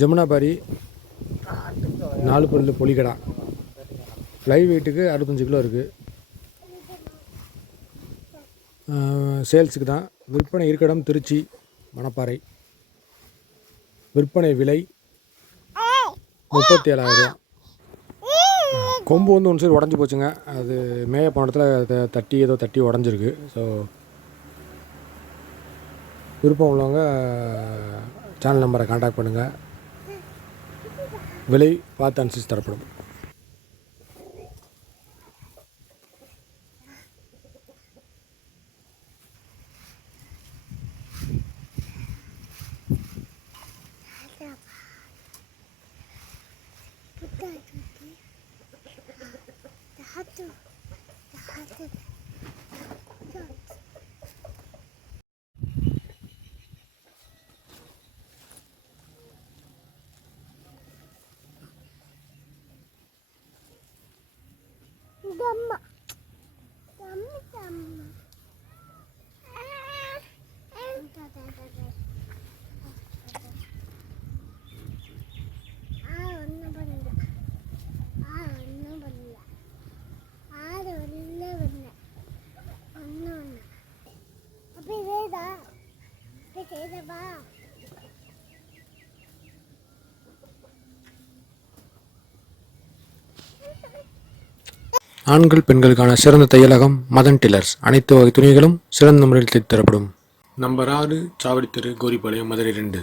ஜமுனாபாரி நாலு பல்லு பொலிகடா. ஃப்ளை வெயிட்டுக்கு அறுபத்தஞ்சு கிலோ இருக்குது சேல்ஸுக்கு தான். விற்பனை இருக்கிடம் திருச்சி மணப்பாறை. விற்பனை விலை முப்பத்தி ஏழாயிரம் கொம்பு வந்து ஒன்று சைடு உடஞ்சி போச்சுங்க. அது மேய போன த- தட்டி ஏதோ தட்டி உடஞ்சிருக்கு. ஸோ விருப்பம் உள்ளவங்க சேனல் நம்பரை காண்டாக்ட் பண்ணுங்கள் விலை பார்த்து அனுசரித்து தரப்படும் 妈妈，怎么 sama. ஆண்கள் பெண்களுக்கான சிறந்த தையலகம் மதன் டில்லர்ஸ். அனைத்து வகை துணிகளும் சிறந்த முறையில் தைத்து தரப்படும் நம்பர் ஆறு சாவடித்தெரு கோரிப்பாளையம் மதுரை ரெண்டு